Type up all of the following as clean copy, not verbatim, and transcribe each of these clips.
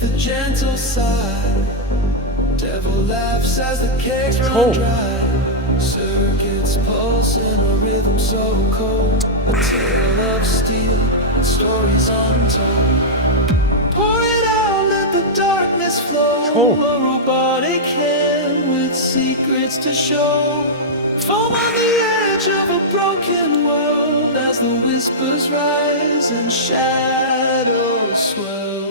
with a gentle sigh. Devil laughs as the cakes run dry. Circuits pulse in a rhythm so cold. A tale of steel and stories untold. Pour it out, let the darkness flow. A robotic hand with secrets to show. Foam on the edge of a broken world as the whispers rise and shadows swell.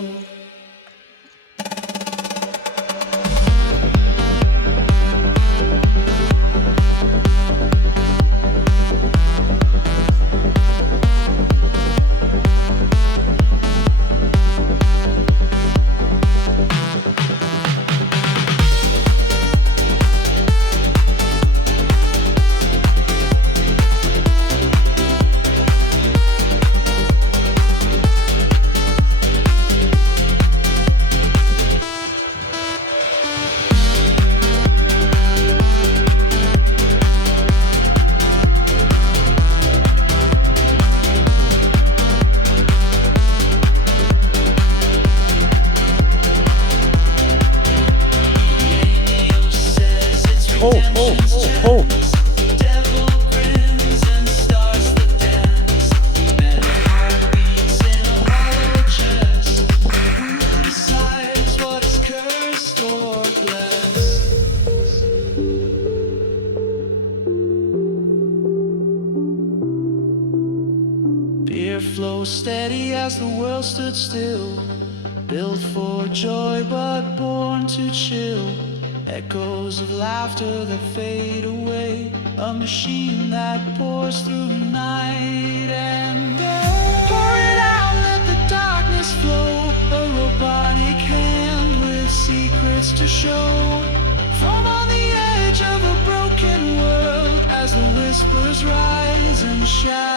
Devil grins and starts the dance. Metal heartbeats in a hollow chest. Who decides what is cursed or blessed? Beer flows steady as the world stood still. Built for joy but born to chill. Echoes of laughter that fade away. A machine that pours through night and day. Pour it out, let the darkness flow. A robotic hand with secrets to show. From on the edge of a broken world as the whispers rise and shadows.